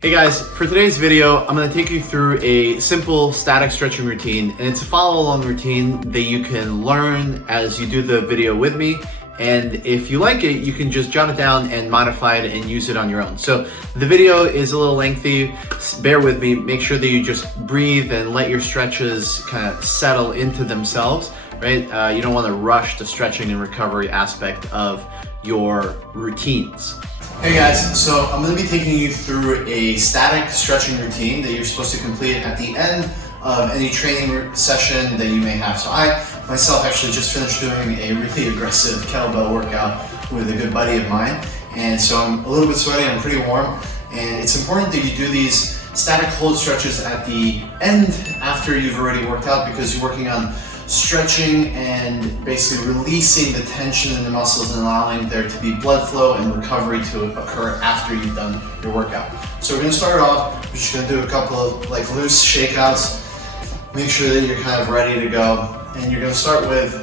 Hey guys, for today's video, I'm going to take you through a simple static stretching routine, and it's a follow-along routine that you can learn as you do the video with me. And if you like it, you can just jot it down and modify it and use it on your own. So the video is a little lengthy, bear with me, make sure that you just breathe and let your stretches kind of settle into themselves, right? You don't want to rush the stretching and recovery aspect of your routines. Hey guys, so I'm going to be taking you through a static stretching routine that you're supposed to complete at the end of any training session that you may have. So I myself actually just finished doing a really aggressive kettlebell workout with a good buddy of mine, and so I'm a little bit sweaty, I'm pretty warm, and it's important that you do these static hold stretches at the end after you've already worked out, because you're working on stretching and basically releasing the tension in the muscles and allowing there to be blood flow and recovery to occur after you've done your workout. So we're going to start off, we're just going to do a couple of loose shakeouts, make sure that you're kind of ready to go. And you're going to start with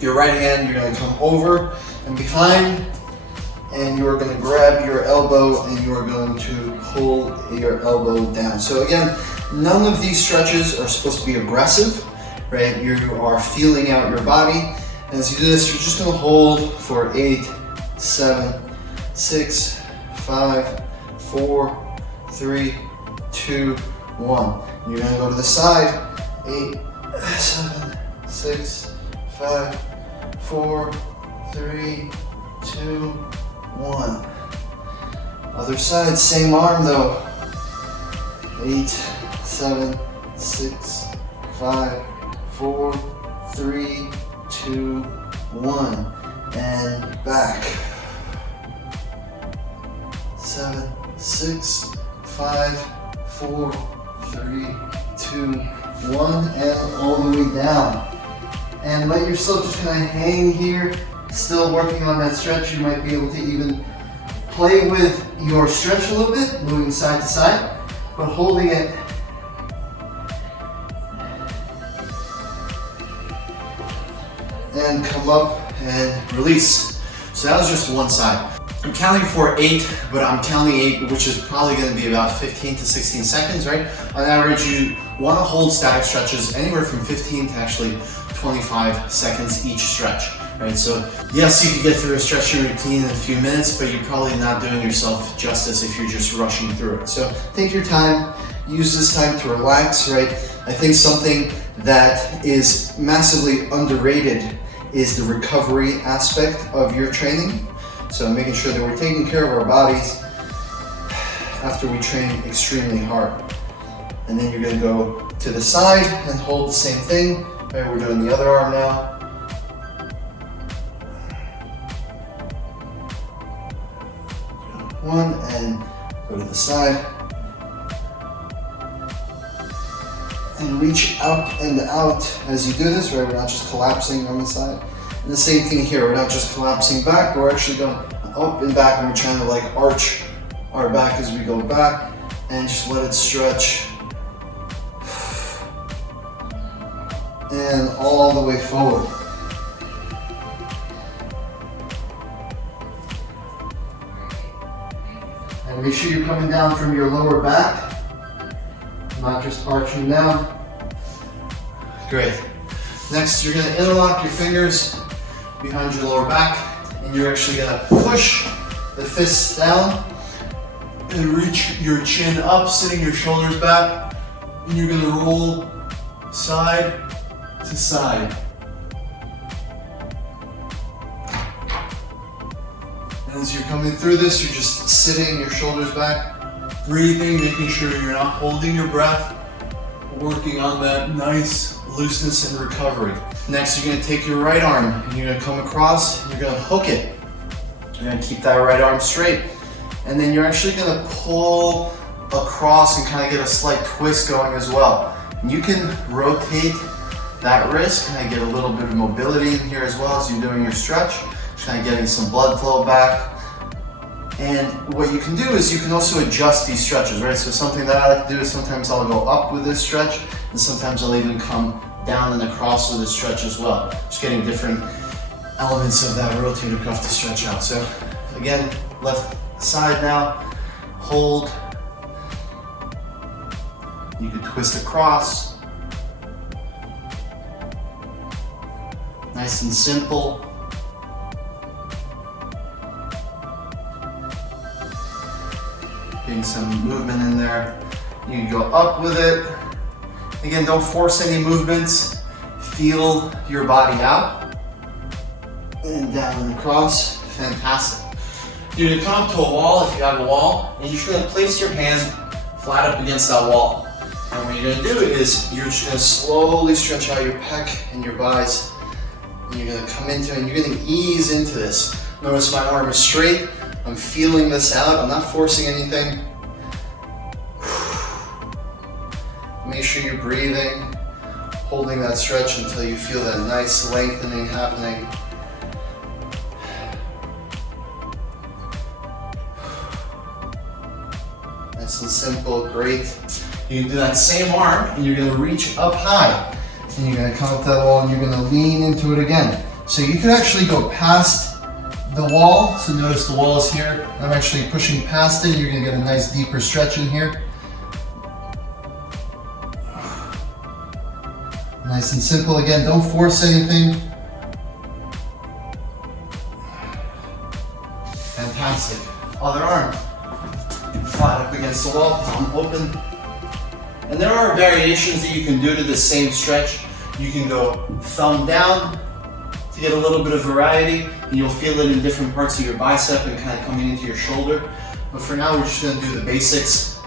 your right hand, you're going to come over and behind, and you're going to grab your elbow and you're going to pull your elbow down. So again, none of these stretches are supposed to be aggressive, right? You are feeling out your body. And as you do this, you're just going to hold for 8, 7, 6, 5, 4, 3, 2, 1. You're going to go to the side. 8, 7, 6, 5, 4, 3, 2, 1. Other side, same arm though. 8, 7, 6, 5, 4, 3, 2, 1. And back. 7, 6, 5, 4, 3, 2, 1, and all the way down. And let yourself just kind of hang here, still working on that stretch. You might be able to even play with your stretch a little bit, moving side to side, but holding it. And come up and release. So that was just one side. I'm counting for 8, but I'm counting 8, which is probably going to be about 15 to 16 seconds, right? On average, you want to hold static stretches anywhere from 15 to actually 25 seconds each stretch, right? So yes, you can get through a stretching routine in a few minutes, but you're probably not doing yourself justice if you're just rushing through it. So take your time, use this time to relax, right? I think something that is massively underrated is the recovery aspect of your training. So making sure that we're taking care of our bodies after we train extremely hard. And then you're going to go to the side and hold the same thing. Right, we're doing the other arm now. One, and go to the side. And reach up and out as you do this, right? We're not just collapsing on the side. And the same thing here, we're not just collapsing back, we're actually going up and back, and we're trying to arch our back as we go back, and just let it stretch. And all the way forward. And make sure you're coming down from your lower back, not just arching down. Great. Next, you're going to interlock your fingers behind your lower back, and you're actually going to push the fists down and reach your chin up, sitting your shoulders back, and you're going to roll side to side. And as you're coming through this, you're just sitting your shoulders back, breathing, making sure you're not holding your breath, working on that nice looseness and recovery. Next, you're going to take your right arm and you're going to come across, and you're going to hook it. You're going to keep that right arm straight. And then you're actually going to pull across and kind of get a slight twist going as well. And you can rotate that wrist, kind of get a little bit of mobility in here as well as you're doing your stretch, just kind of getting some blood flow back. And what you can do is you can also adjust these stretches, right? So something that I like to do is sometimes I'll go up with this stretch, and sometimes I'll even come down and across with this stretch as well. Just getting different elements of that rotator cuff to stretch out. So again, left side now, hold, You can twist across. Nice and simple. Getting some movement in there. You can go up with it. Again, don't force any movements. Feel your body out. And down and across. Fantastic. You're gonna come up to a wall if you have a wall, and you're just gonna place your hand flat up against that wall. And what you're gonna do is you're just gonna slowly stretch out your pec and your buys. And you're gonna come into it and you're gonna ease into this. Notice my arm is straight. I'm feeling this out. I'm not forcing anything. Make sure you're breathing, holding that stretch until you feel that nice lengthening happening. Nice and simple, great. You can do that same arm and you're gonna reach up high. And you're gonna come up to that wall and you're gonna lean into it again. So you can actually go past the wall. So notice the wall is here. I'm actually pushing past it. You're gonna get a nice deeper stretch in here. Nice and simple. Again, don't force anything. Fantastic. Other arm. Flat up against the wall, thumb open. And there are variations that you can do to the same stretch. You can go thumb down to get a little bit of variety, and you'll feel it in different parts of your bicep and kind of coming into your shoulder. But for now, we're just gonna do the basics.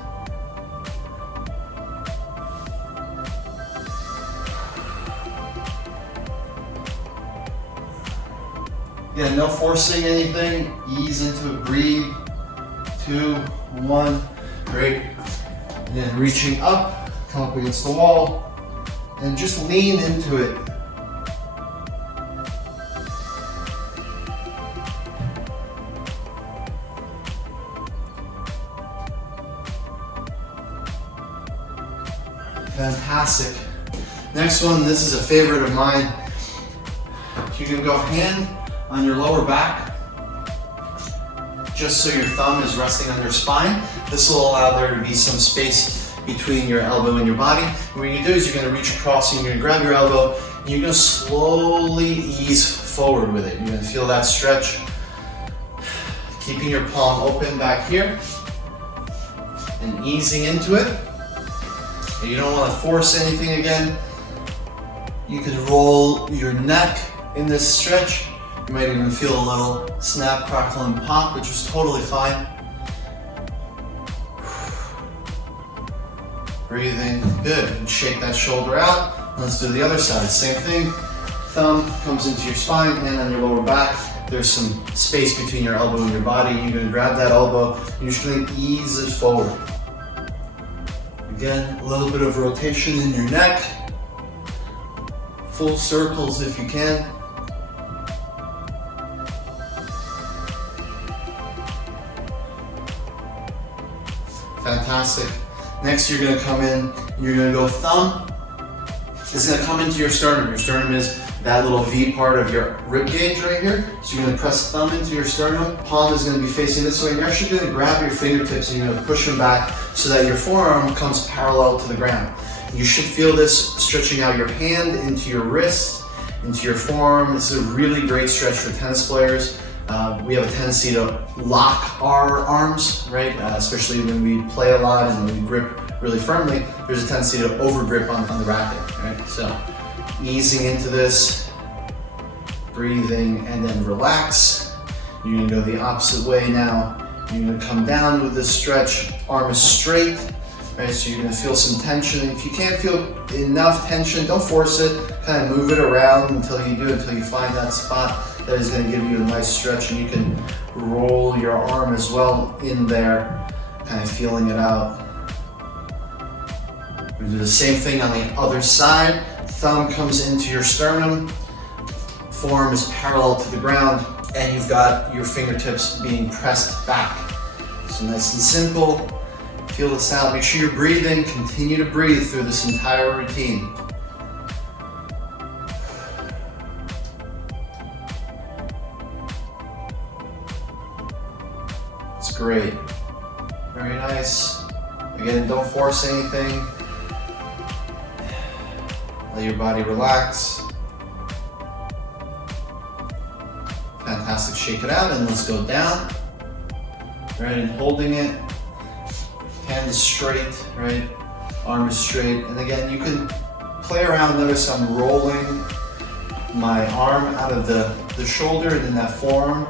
Yeah, no forcing anything. Ease into it, breathe. 2, 1, great. And then reaching up, come up against the wall, and just lean into it. Fantastic. Next one, this is a favorite of mine. You can go hand on your lower back, just so your thumb is resting on your spine. This will allow there to be some space between your elbow and your body. And what you do is you're gonna reach across and you're gonna grab your elbow and you're gonna slowly ease forward with it. You're gonna feel that stretch. Keeping your palm open back here and easing into it. And you don't wanna force anything again. You can roll your neck in this stretch. You might even feel a little snap, crackle, and pop, which is totally fine. Breathing, good. And shake that shoulder out. Let's do the other side. Same thing. Thumb comes into your spine, hand on your lower back. There's some space between your elbow and your body. You're gonna grab that elbow, and you're just gonna ease it forward. Again, a little bit of rotation in your neck. Full circles if you can. Fantastic. Next, you're gonna come in, you're gonna go thumb. It's gonna come into your sternum. Your sternum is that little V part of your rib cage right here. So you're gonna press thumb into your sternum. Palm is gonna be facing this way. You're actually gonna grab your fingertips and you're gonna push them back so that your forearm comes parallel to the ground. You should feel this stretching out your hand into your wrist, into your forearm. This is a really great stretch for tennis players. We have a tendency to lock our arms, right? Especially when we play a lot and we grip really firmly, there's a tendency to over grip on the racket, right? So easing into this, breathing, and then relax. You're gonna go the opposite way now. You're gonna come down with this stretch, arm is straight, right? So you're gonna feel some tension. If you can't feel enough tension, don't force it. Kind of move it around until you find that spot that is gonna give you a nice stretch, and you can roll your arm as well in there, kind of feeling it out. We do the same thing on the other side. Thumb comes into your sternum, forearm is parallel to the ground, and you've got your fingertips being pressed back. So nice and simple. Feel this out. Make sure you're breathing. Continue to breathe through this entire routine. It's great. Very nice. Again, don't force anything. Let your body relax. Fantastic, shake it out and let's go down. Right, and holding it. Hand is straight, right? Arm is straight. And again, you can play around. Notice I'm rolling my arm out of the shoulder and in that forearm.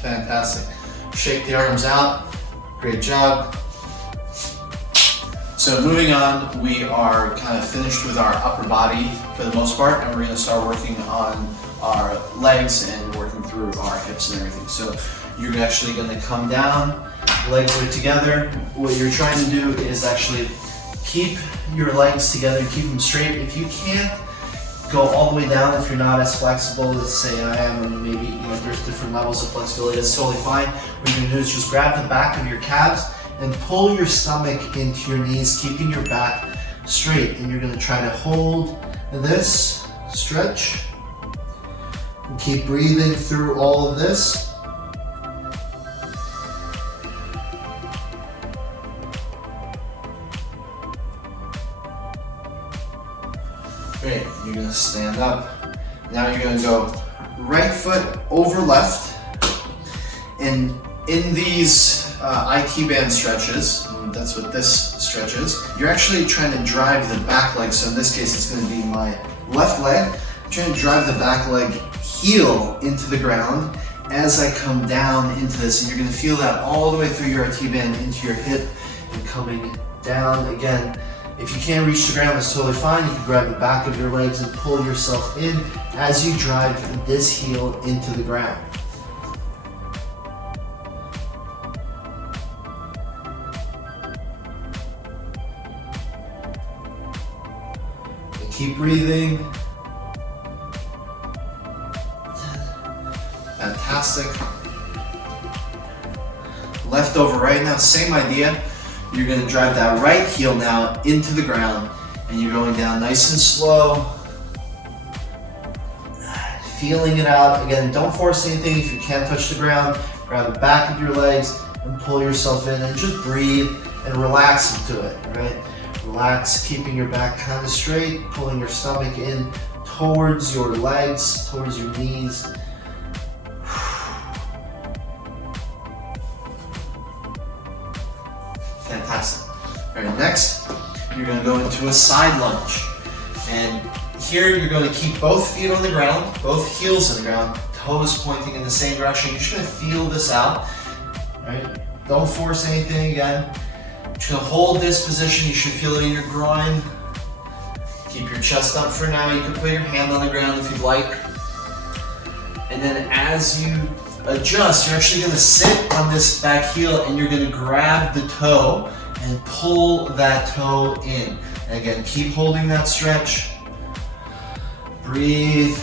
Fantastic. Shake the arms out. Great job. So moving on, we are kind of finished with our upper body for the most part, and we're going to start working on our legs and working through our hips and everything. So you're actually going to come down, legs are together. What you're trying to do is actually keep your legs together, keep them straight. If you can't go all the way down, if you're not as flexible as say I am, and maybe there's different levels of flexibility, that's totally fine. What you're going to do is just grab the back of your calves and pull your stomach into your knees, keeping your back straight. And you're going to try to hold this, stretch, and keep breathing through all of this. Great, you're going to stand up. Now you're going to go right foot over left. And in these IT band stretches, that's what this stretch is, you're actually trying to drive the back leg. So in this case, it's going to be my left leg. I'm trying to drive the back leg heel into the ground as I come down into this. And you're going to feel that all the way through your IT band into your hip and coming down. Again, if you can't reach the ground, that's totally fine. You can grab the back of your legs and pull yourself in as you drive this heel into the ground. Keep breathing. Fantastic. Left over right now, same idea. You're going to drive that right heel now into the ground, and you're going down nice and slow. Feeling it out. Again, don't force anything. If you can't touch the ground, grab the back of your legs and pull yourself in and just breathe and relax into it, right? Relax, keeping your back kind of straight, pulling your stomach in towards your legs, towards your knees. Fantastic. All right, next, you're going to go into a side lunge. And here you're going to keep both feet on the ground, both heels on the ground, toes pointing in the same direction. You're just going to feel this out, right? Don't force anything again. Just gonna hold this position. You should feel it in your groin. Keep your chest up for now. You can put your hand on the ground if you'd like. And then as you adjust, you're actually gonna sit on this back heel and you're gonna grab the toe and pull that toe in. And again, keep holding that stretch. Breathe.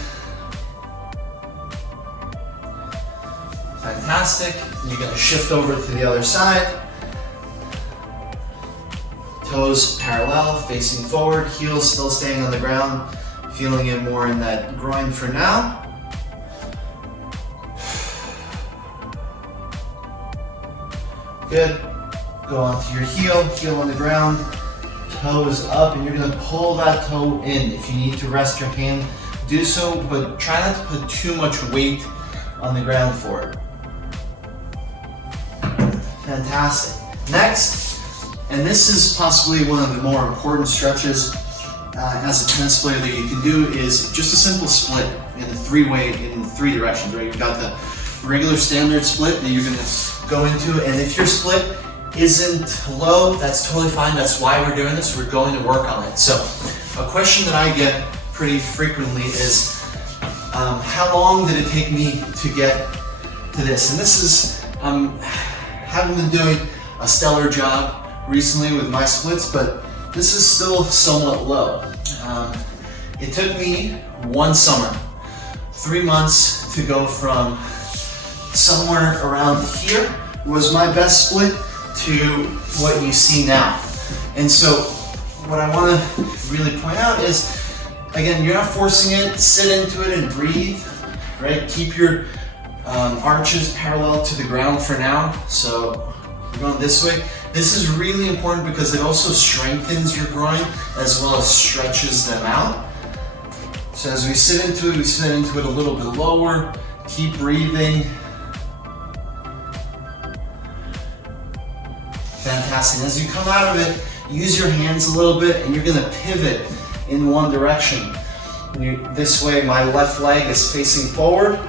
Fantastic. You're gonna shift over to the other side. Toes parallel, facing forward, heels still staying on the ground, feeling it more in that groin for now. Good. Go onto your heel on the ground, toes up, and you're going to pull that toe in. If you need to rest your hand, do so, but try not to put too much weight on the ground for it. Fantastic. Next, and this is possibly one of the more important stretches as a tennis player that you can do, is just a simple split in three directions, right? You've got the regular standard split that you're going to go into, and if your split isn't low, that's totally fine. That's why we're doing this. We're going to work on it. So a question that I get pretty frequently is, how long did it take me to get to this? And this is, haven't been doing a stellar job recently with my splits, but this is still somewhat low. It took me one summer, 3 months to go from somewhere around here was my best split to what you see now. And so what I want to really point out is, again, you're not forcing it, sit into it and breathe, right? Keep your arches parallel to the ground for now. So We're going this way. This is really important because it also strengthens your groin as well as stretches them out. So as we sit into it, we sit into it a little bit lower. Keep breathing. Fantastic. As you come out of it, use your hands a little bit and you're gonna pivot in one direction. This way, my left leg is facing forward.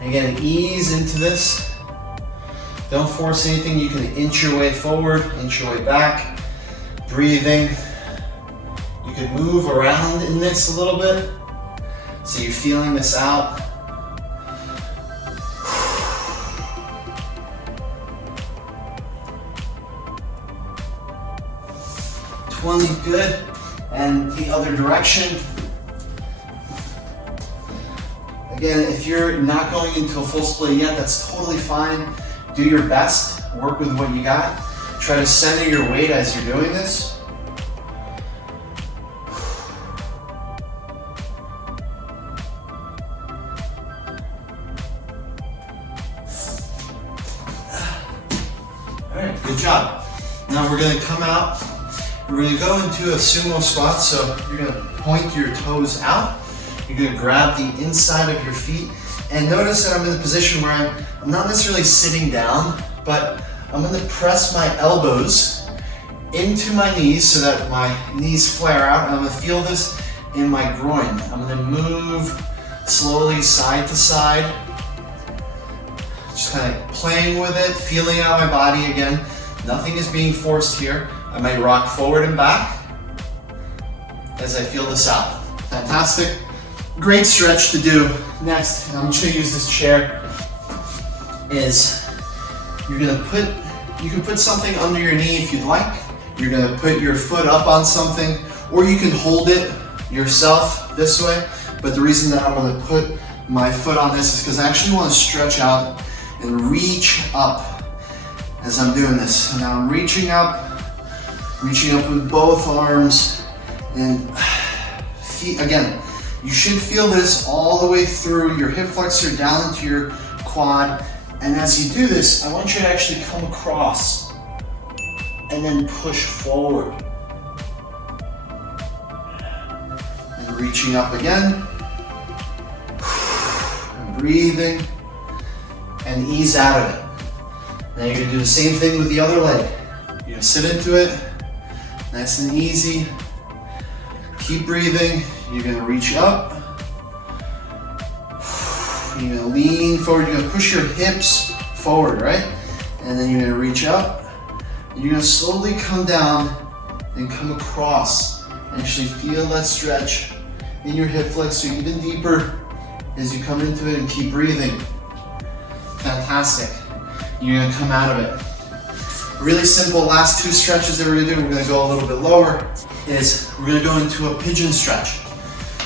Again, ease into this. Don't force anything. You can inch your way forward, inch your way back. Breathing. You can move around in this a little bit. So you're feeling this out. 20, good. And the other direction. Again, if you're not going into a full split yet, that's totally fine. Do your best, work with what you got. Try to center your weight as you're doing this. All right, good job. Now we're gonna come out. We're gonna go into a sumo squat, so you're gonna point your toes out. You're gonna grab the inside of your feet, and notice that I'm in a position where I'm not necessarily sitting down, but I'm gonna press my elbows into my knees so that my knees flare out, and I'm gonna feel this in my groin. I'm gonna move slowly side to side, just kind of playing with it, feeling out my body again. Nothing is being forced here. I might rock forward and back as I feel this out. Fantastic. Great stretch to do. Next, I'm just gonna use this chair, is you can put something under your knee if you'd like. You're gonna put your foot up on something, or you can hold it yourself this way. But the reason that I'm gonna put my foot on this is because I actually wanna stretch out and reach up as I'm doing this. So now I'm reaching up with both arms, and feet, again, you should feel this all the way through your hip flexor down into your quad. And as you do this, I want you to actually come across and then push forward. And reaching up again. And breathing. And ease out of it. Now you're gonna do the same thing with the other leg. You're gonna sit into it, nice and easy. Keep breathing. You're gonna reach up. You're gonna lean forward. You're gonna push your hips forward, right? And then you're gonna reach up. And you're gonna slowly come down and come across. Actually feel that stretch in your hip flexor even deeper as you come into it, and keep breathing. Fantastic. You're gonna come out of it. Really simple last two stretches that we're gonna do. We're gonna go a little bit lower. Is we're gonna go into a pigeon stretch.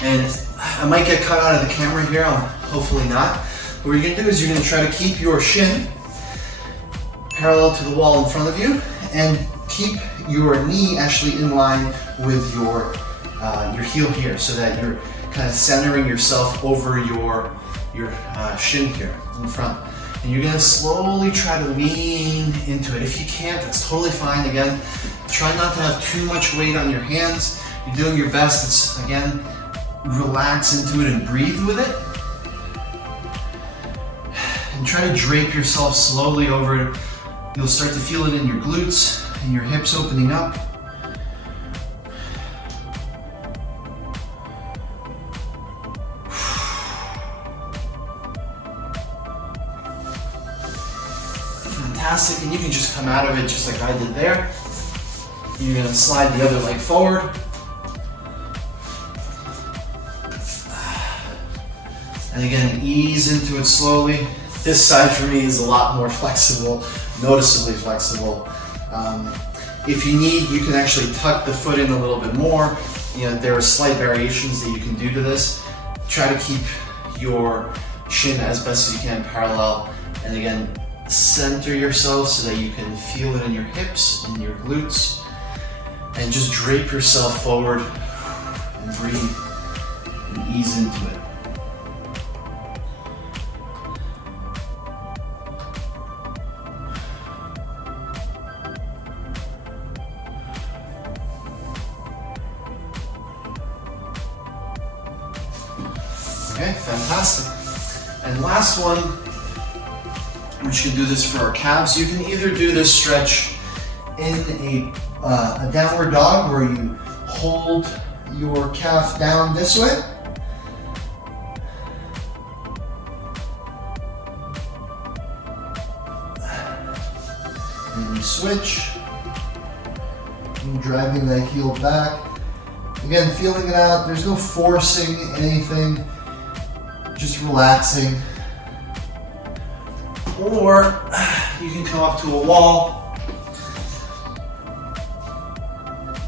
And I might get cut out of the camera here, hopefully not. What you're gonna do is you're gonna try to keep your shin parallel to the wall in front of you, and keep your knee actually in line with your heel here, so that you're kind of centering yourself over your shin here in front. And you're gonna slowly try to lean into it. If you can't, that's totally fine. Again, try not to have too much weight on your hands. You're doing your best. It's, again, relax into it and breathe with it. And try to drape yourself slowly over it. You'll start to feel it in your glutes and your hips opening up. Fantastic, and you can just come out of it just like I did there. You're gonna slide the other leg forward. And again, ease into it slowly. This side for me is a lot more flexible, noticeably flexible. If you need, you can actually tuck the foot in a little bit more. You know, there are slight variations that you can do to this. Try to keep your shin as best as you can parallel. And again, center yourself so that you can feel it in your hips and your glutes. And just drape yourself forward and breathe and ease into it. fantastic. And last one, we're just gonna do this for our calves. You can either do this stretch in a downward dog where you hold your calf down this way. And you switch. And driving the heel back. Again, feeling it out. There's no forcing anything. Just relaxing. Or you can come up to a wall.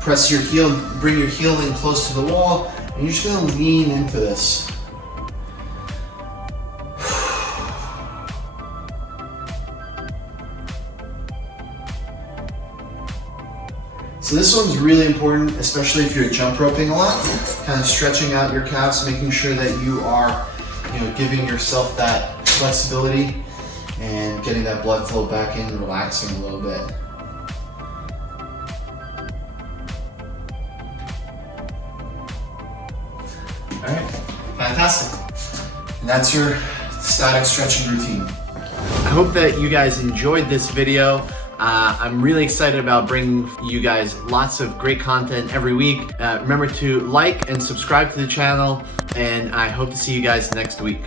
Press your heel, bring your heel in close to the wall, and you're just gonna lean into this. So this one's really important, especially if you're jump roping a lot, kind of stretching out your calves, making sure that you are, giving yourself that flexibility and getting that blood flow back in, relaxing a little bit. All right, fantastic. And that's your static stretching routine. I hope that you guys enjoyed this video. I'm really excited about bringing you guys lots of great content every week. Remember to like and subscribe to the channel, and I hope to see you guys next week.